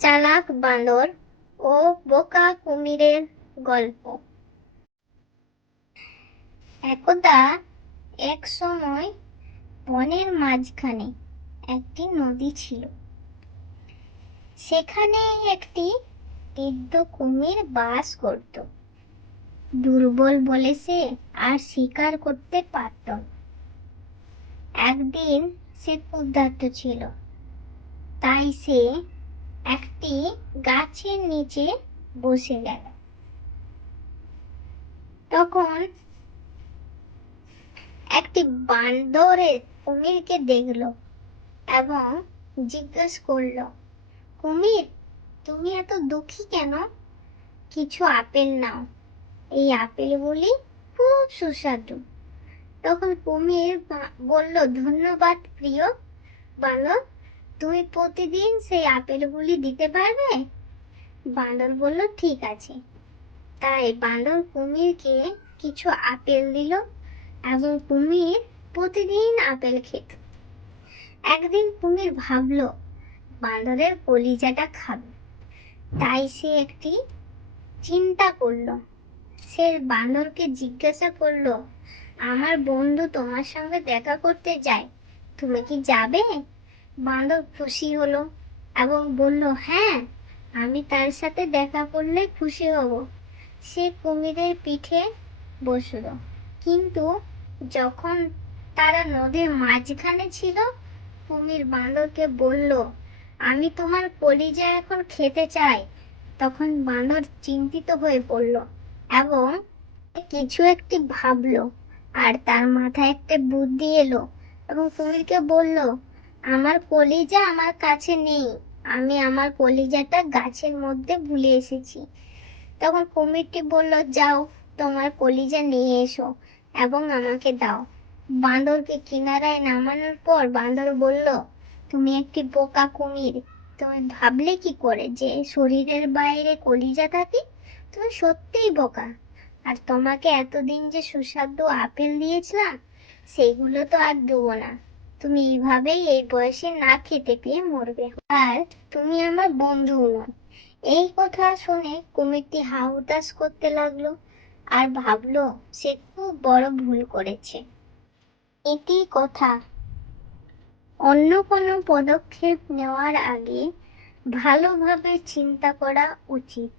চালাক বাঁদর ও বোকা কুমিরের গল্প। একদা এক সময় বনের মাঝখানে একটি নদী ছিল। সেখানে একটি বৃদ্ধ কুমির বাস করত। দুর্বল বলে সে আর শিকার করতে পারত না। একদিন সে ক্ষুধার্ত ছিল, তাই সে একটি গাছের নিচে বসে গেল। তখন একটি বান্দর কুমিরকে দেখলো এবং জিজ্ঞেস করলো, কুমির, তুমি এত দুঃখী কেন? কিছু আপেল নাও, এই আপেলগুলি খুব সুস্বাদু। তখন কুমির বলল, ধন্যবাদ প্রিয় বানর, তুমি প্রতিদিন সেই আপেলগুলি দিতে পারবে? বানর বলল, ঠিক আছে। তাই বানর কুমিরকে কিছু আপেল দিল এবং কুমির প্রতিদিন আপেল খেত। একদিন কুমির ভাবলো বানরের কলিজাটা খাবে, তাই সে একটি চিন্তা করলো। সে বানরকে জিজ্ঞাসা করলো, আমার বন্ধু তোমার সঙ্গে দেখা করতে যায়, তুমি কি যাবে? বানর খুশি হলো এবং বলল, হ্যাঁ, আমি তার সাথে দেখা করলে খুশি হব। সে কুমিরের পিঠে বসলো। কিন্তু যখন তারা নদীর মাঝখানে ছিল, কুমির বাঁদরকে বলল, আমি তোমার কলিজা এখন খেতে চাই। তখন বানর চিন্তিত হয়ে পড়ল এবং কিছু একটি ভাবলো, আর তার মাথায় একটা বুদ্ধি এলো এবং কুমিরকে বলল, আমার কলিজা আমার কাছে নেই, আমি আমার কলিজাটা গাছের মধ্যে ভুলে এসেছি। তখন কুমিরটি বলল, যাও, তোমার কলিজা নিয়ে এসো এবং আমাকে দাও। বাঁদরকে কিনারায় নামানোর পর বাঁদর বলল, তুমি একটি বোকা কুমির, তুমি ভাবলে কি করে যে শরীরের বাইরে কলিজা থাকে? তুমি সত্যিই বোকা। আর তোমাকে এতদিন যে সুস্বাদু আপেল দিয়েছিলাম, সেগুলো তো আর দেবো না। তুমি এইভাবেই এই বয়সে না খেতে পেয়ে মরবে, আর তুমি আমার বন্ধু নও। এই কথা শুনে কুমিরটি হাহুতাশ করতে লাগলো আর ভাবলো সে খুব বড় ভুল করেছে। এটি কথা, অন্য কোনো পদক্ষেপ নেওয়ার আগে ভালোভাবে চিন্তা করা উচিত।